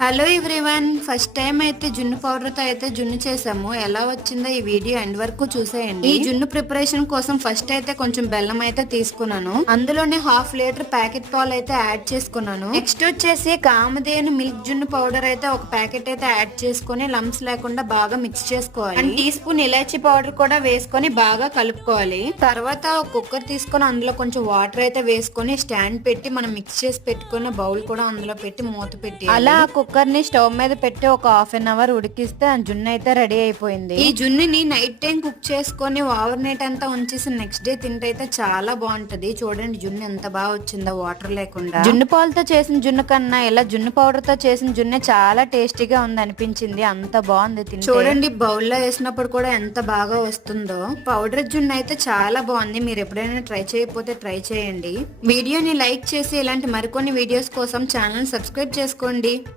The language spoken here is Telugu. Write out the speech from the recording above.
హలో ఎవ్రీవన్, ఫస్ట్ టైం అయితే జున్ను పౌడర్ తో అయితే జున్ను చేసాము. ఎలా వచ్చిందో ఈ వీడియో ఎండ్ వరకు చూసేయండి. ఈ జున్ను ప్రిపరేషన్ కోసం ఫస్ట్ అయితే కొంచెం బెల్లం అయితే తీసుకున్నాను. అందులోనే హాఫ్ లీటర్ ప్యాకెట్ పాలు అయితే యాడ్ చేసుకున్నాను. నెక్స్ట్ వచ్చేసి కామధేను మిల్క్ జున్ను పౌడర్ అయితే ఒక ప్యాకెట్ అయితే యాడ్ చేసుకుని లంప్స్ లేకుండా బాగా మిక్స్ చేసుకోవాలి. అండ్ టీ స్పూన్ ఇలాచీ పౌడర్ కూడా వేసుకొని బాగా కలుపుకోవాలి. తర్వాత ఒక కుక్కర్ తీసుకొని అందులో కొంచెం వాటర్ అయితే వేసుకొని స్టాండ్ పెట్టి మనం మిక్స్ చేసి పెట్టుకున్న బౌల్ కూడా అందులో పెట్టి మూత పెట్టి అలా కుక్కర్ ని స్టవ్ మీద పెట్టి ఒక హాఫ్ అన్ అవర్ ఉడికిస్తే ఆ జున్ను అయితే రెడీ అయిపోయింది. ఈ జున్నుని నైట్ టైం కుక్ చేసుకొని ఓవర్ నైట్ అంతా ఉంచేసి నెక్స్ట్ డే తింటే అయితే చాలా బాగుంటది. చూడండి జున్ను ఎంత బాగా వచ్చిందో వాటర్ లేకుండా. జున్ను పాలతో చేసిన జున్ను కన్నా ఇలా జున్ను పౌడర్ తో చేసిన జున్నే చాలా టేస్టీగా ఉంది అనిపించింది. అంత బాగుంది తింటే. చూడండి బౌల్లో వేసినప్పుడు కూడా ఎంత బాగా వస్తుందో. పౌడర్ జున్ను అయితే చాలా బాగుంది. మీరు ఎప్పుడైనా ట్రై చేయకపోతే ట్రై చేయండి. వీడియోని లైక్ చేసి ఇలాంటి మరికొన్ని వీడియోస్ కోసం ఛానల్ సబ్స్క్రైబ్ చేసుకోండి.